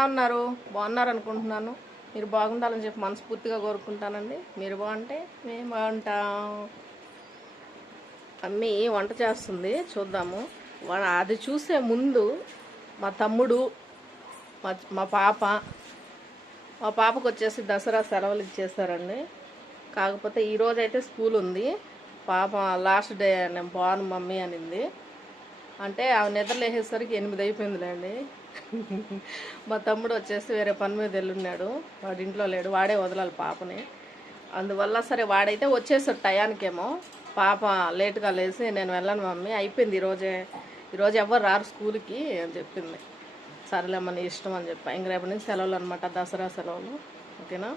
ఎలా ఉన్నారు? బాగున్నారు అనుకుంటున్నాను. మీరు బాగుండాలని చెప్పి మనస్ఫూర్తిగా కోరుకుంటానండి. మీరు బాగుంటే మేము బాగుంటాం. అమ్మి వంట చేస్తుంది. చూద్దాము. అది చూసే ముందు మా తమ్ముడు మా మా పాప మా పాపకు వచ్చేసి దసరా సెలవులు ఇచ్చేసారండి. కాకపోతే ఈరోజు అయితే స్కూల్ ఉంది. పాప లాస్ట్ డే నేను పోను మమ్మీ అనింది. అంటే ఆమె నిద్ర లేసేసరికి ఎనిమిది అయిపోయిందిలేండి. మా తమ్ముడు వచ్చేసి వేరే పని మీద వెళ్ళున్నాడు. వాడి ఇంట్లో లేడు. వాడే వదలాలి పాపని. అందువల్ల సరే వాడైతే వచ్చేసాడు టయానికేమో. పాప లేట్గా లేచి నేను వెళ్ళను మమ్మీ అయిపోయింది ఈరోజే ఈరోజు ఎవరు రారు స్కూల్కి అని చెప్పింది. సరేలేమ్మ నీ ఇష్టం అని చెప్పా. ఇంక రేపటి నుంచి సెలవులు అనమాట దసరా సెలవులు. ఓకేనా?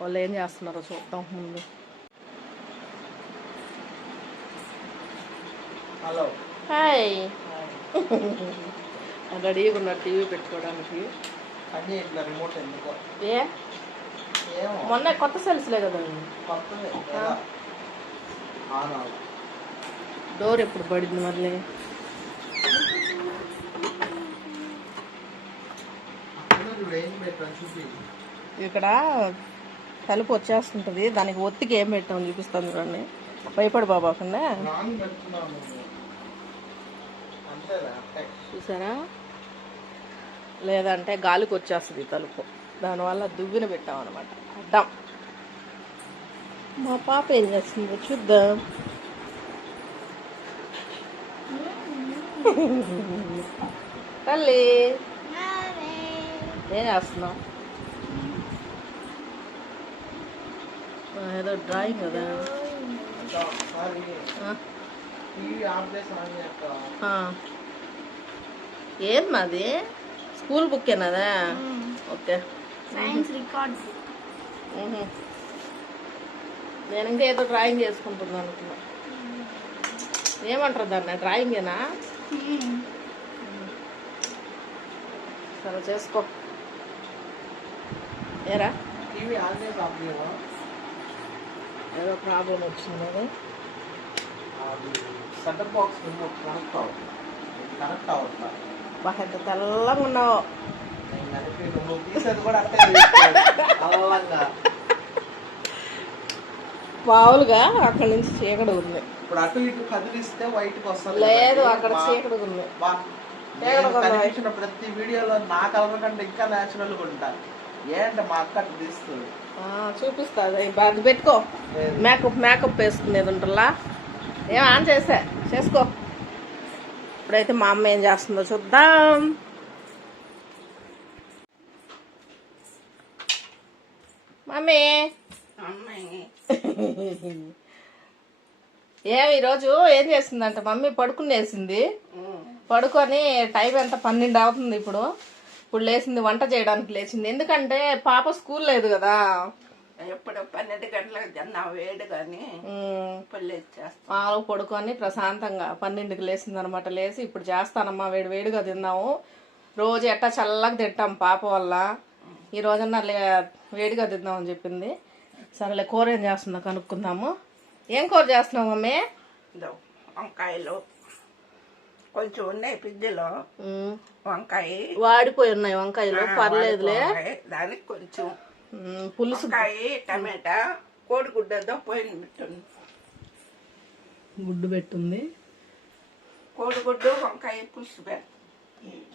వాళ్ళు ఏం చేస్తున్నారో చూద్దాం ముందు. హలో. హాయ్. రెడీగా ఉన్నారు టీవీ పెట్టుకోవడానికి. రిమోట్ ఎందుకో? ఏ? మొన్న కొత్త సెల్స్లే కదా. డోర్ ఎప్పుడు పడింది మళ్ళీ? ఇక్కడ తలుపు వచ్చేస్తుంటుంది. దానికి ఒత్తికి ఏం పెట్టామని చూపిస్తాను చూడండి. భయపడి బాబాకుండా చూసారా? లేదంటే గాలికి వచ్చేస్తుంది తలుపు. దానివల్ల దువ్విన పెట్టామన్నమాట అడ్డం. మా పాప ఏం చేస్తుందో చూద్దాం. తల్లి. ఏం చేస్తున్నావు? ఆ, ఏదో డ్రాయింగ్ కదా. ఇంకా ఒకసారి ఆ, టీవీ ఆఫ్ చేసి ఆన్ చేస్తా ఆ. ఏది మాది? స్కూల్ బుక్ ఏనాదా ఓకే. Science records. నేను ఇంకా ఏదో డ్రాయింగ్ చేసుకుంటున్నాను అనుకున్నా ఏమంటారు దాన్ని? డ్రాయింగేనా? సరే చేసుకో. ఏరా? టీవీ ఆన్ చేసి ఆఫ్ చేయవా ఏదో ప్రాబ్లం వచ్చింది అది. సెటప్ బాక్స్ కనెక్ట్ అవుతుంది కనెక్ట్ అవుతా బా ఎంత తెల్లగా ఉన్నావు మామూలుగా అక్కడి నుంచి చీకటి ఉంది ఇప్పుడు అటు ఇటు కదిలిస్తే వైట్కి వస్తుంది లేదు. అక్కడ చీకటి ఉంది. కనిపించిన ప్రతి వీడియోలో నా కలర్ కంటే ఇంకా న్యాచురల్గా ఉంటా ఏంటి మా అక్క తీస్తుంది చూపిస్తా అది పెట్టుకో. మేకప్ మేకప్ వేసుకునేది ఉంటుందా ఏం ఆన్ చేసా చేసుకో ఇప్పుడైతే మా అమ్మ ఏం చేస్తుందో చూద్దాం. మమ్మీ. ఏం ఈరోజు ఏం చేసిందంట? మమ్మీ పడుకునేసింది పడుకొని టైం ఎంత? పన్నెండు అవుతుంది ఇప్పుడు. ఇప్పుడు లేచింది వంట చేయడానికి లేచింది. ఎందుకంటే పాప స్కూల్ లేదు కదా. ఎప్పుడు పన్నెండు గంటలకు తిన్నా వేడి కానీ మాలో పడుకొని ప్రశాంతంగా పన్నెండుకి లేచింది అనమాట లేచి ఇప్పుడు చేస్తానమ్మా వేడి వేడిగా తిన్నాము రోజు ఎట్టా చల్లగా తింటాం పాప వల్ల. ఈ రోజన్నా లే వేడిగా తిందామని చెప్పింది. సరేలే కూర ఏం చేస్తుందో కనుక్కుందాము. ఏం కూర చేస్తున్నావు మమ్మీ? వంకాయలు. కొంచెం ఉన్నాయి ఉమ్, వంకాయ. వాడిపోయి ఉన్నాయి వంకాయలు. పర్లేదులే. దానికి కొంచెం పులుసు టమాటా కోడిగుడ్డతో పోయిన పెట్టండి గుడ్డు పెట్టుంది. కోడిగుడ్డు వంకాయ పులుసు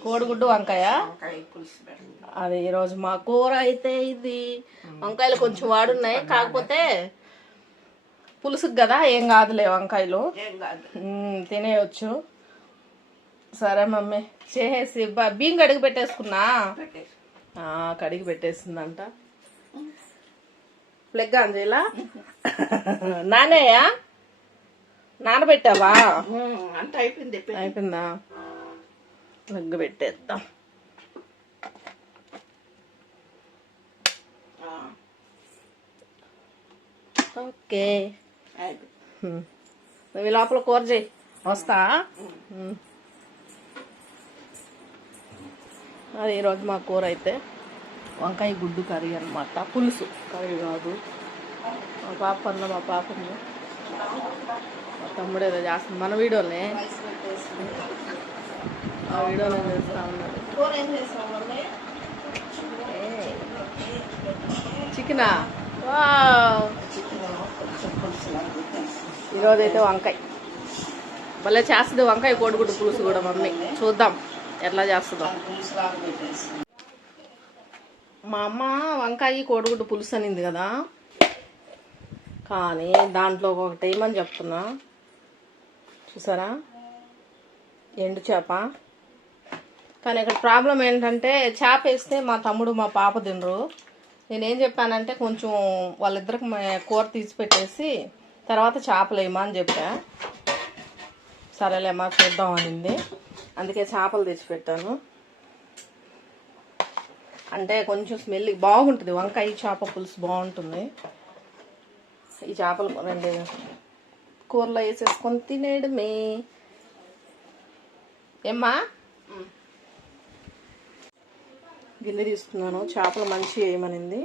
కోడిగుడ్డు వంకాయ? పులుసు అది ఈరోజు మా కూర అయితే ఇది. వంకాయలు కొంచెం వాడున్నాయి. కాకపోతే పులుసుకు కదా ఏం కాదులే వంకాయలు. తినేయొచ్చు. సరే మమ్మీ చేసేసి బ- బియ్యం కడిగి పెట్టేసుకున్నా. కడిగి పెట్టేసిందంట. ప్లగ్ ఆన్ చేయాలా నానేయా నానబెట్టావా? అంత అయిపోయింది అయిపోయిందా? ప్లగ్ పెట్టేద్దాం. ఓకే. నువ్వు లోపల కూర చేయి. వస్తా. అది ఈరోజు మా కూర అయితే వంకాయ గుడ్డు కర్రీ అనమాట పులుసు. కర్రీ కాదు. మా పాప అన్న మా పాప మా తమ్ముడు ఏదో చేస్తుంది. మన వీడియోనే. ఆ వీడియోలో చేస్తా ఉన్నాడు? చికెనా? వావ్. వంకాయ. భలే చేస్తుంది వంకాయ కోడిగుడ్డు పులుసు కూడా మమ్మీ. చూద్దాం ఎట్లా చేస్తుందో. మా అమ్మ వంకాయ కోడిగుడ్డు పులుసు అనింది కదా. కానీ దాంట్లో ఒకటి ఏమని చెప్తున్నా? చూసారా? ఎండు చేప. కానీ ఇక్కడ ప్రాబ్లం ఏంటంటే చేప వేస్తే మా తమ్ముడు మా పాప తినరు. నేనేం చెప్పానంటే కొంచెం వాళ్ళిద్దరికి కూర తీసి పెట్టేసి తర్వాత చేపలేమా అని చెప్పా. సరేలేమ్మా చూద్దాం అనింది. అందుకే చేపలు తెచ్చి పెట్టాను. అంటే కొంచెం స్మెల్ బాగుంటుంది. వంకాయ చేప పులుసు బాగుంటుంది. ఈ చేపలు రెండు కూరలో వేసేసుకొని తినేయడమే. ఏమ్మా? గిన్నె తీసుకున్నాను. చేపలు మంచి వేయమనింది.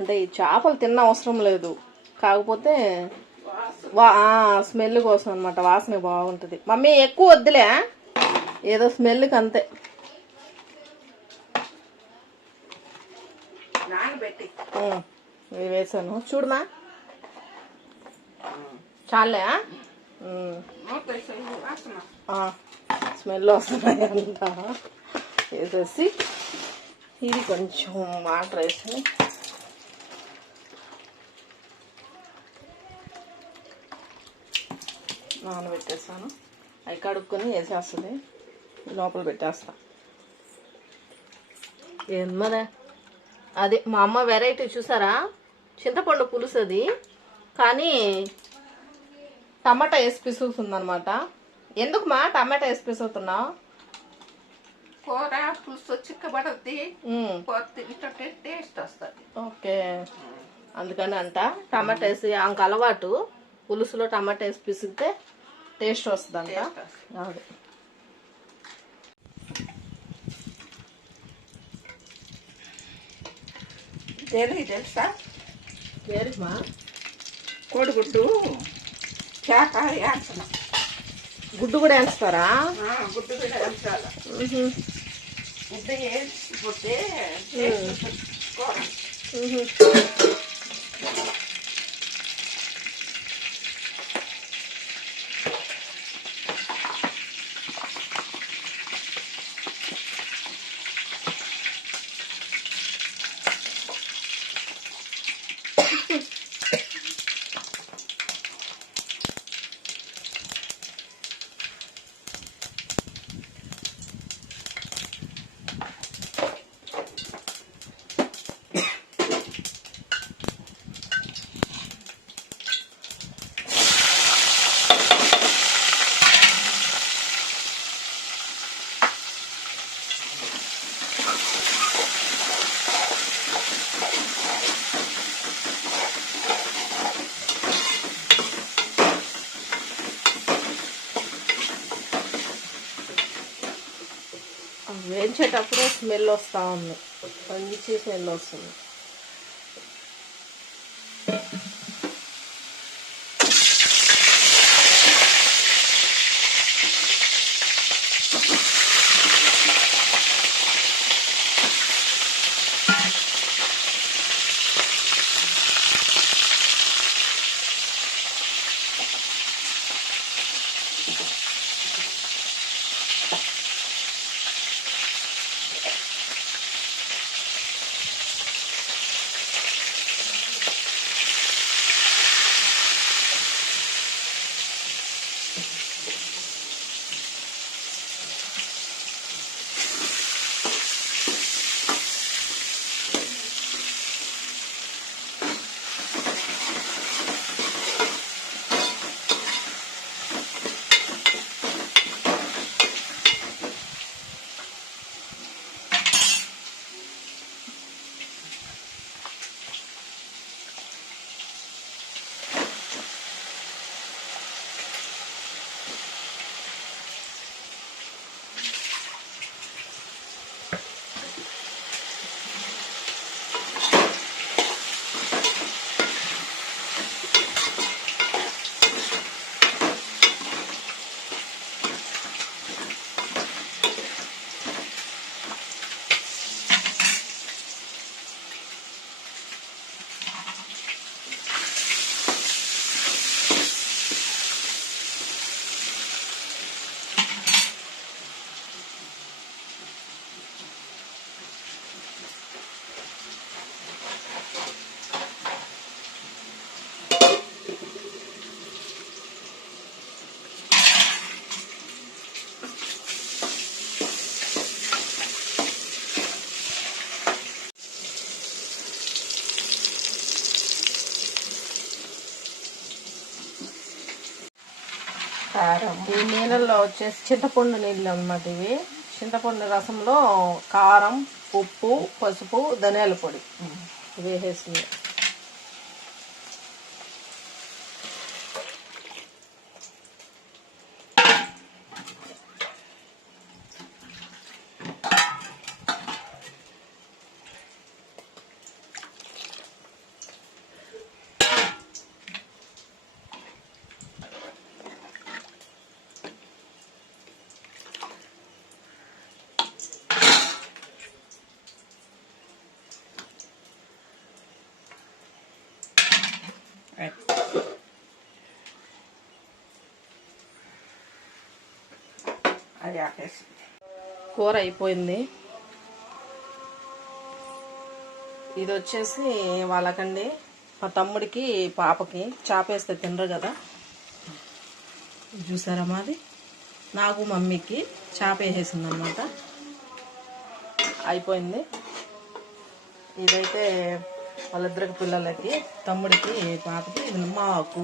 అంటే ఈ చేపలు తిన్న అవసరం లేదు. కాకపోతే వా స్మెల్ కోసం అనమాట వాసన బాగుంటుంది. మమ్మీ ఎక్కువ వద్దులే. ఏదో స్మెల్కి అంతే. ఇవి వేసాను. చూడమా. చాలే స్మెల్ వస్తున్నాయి అంట వేసేసి ఇది కొంచెం వాటర్ వేసి నానబెట్టేస్తాను. అవి కడుక్కొని వేసేస్తుంది. లోపల పెట్టేస్తా. ఏమదే అది మా అమ్మ వెరైటీ చూసారా? చింతపండు పులుసు అది కానీ టమాటా వేసి పిసుకుతుందనమాట ఎందుకు మా టమాటా వేసి పిసుకుతున్నావు? కూర పులుసు చిక్కబడద్ది. తింటుంటే టేస్ట్ వస్తుంది. ఓకే. అందుకని అంట టమాటా వేసి అంక అలవాటు. పులుసులో టమాటా వేసి పిసిగితే టేస్ట్ వస్తుందంట. అది దేనికి తెలుసా? కోడిగుడ్డు వేస్తాను గుడ్డు కూడా వేస్తారా? గుడ్డు కూడా వేస్తాను. మ్హూ. గుడ్డు వేసిపోతే టేస్ట్ స్మెల్ వస్తూ ఉంది. మంచి స్మెల్ వస్తుంది. కారం. ఈ నీళ్ళల్లో వచ్చేసి చింతపండు నీళ్ళు అన్నమాట ఇవి. చింతపండు రసంలో కారం ఉప్పు పసుపు ధనియాల పొడి. అది కూర అయిపోయింది. ఇది వచ్చేసి వాళ్ళకండి మా తమ్ముడికి పాపకి చాపేస్తే తినరు కదా. చూసారా మాది? నాకు మమ్మీకి చాప వేసేసింది అనమాట అయిపోయింది. ఇదైతే వాళ్ళిద్దరికి పిల్లలకి తమ్ముడికి పాపకి ఇది మాకు.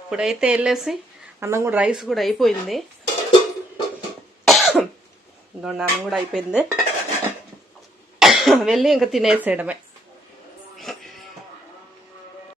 ఇప్పుడైతే వెళ్ళేసి అన్నం కూడా రైస్ కూడా అయిపోయింది. ఇంకోండి అన్నం కూడా అయిపోయింది. వెళ్ళి ఇంకా తినేసేయడమే.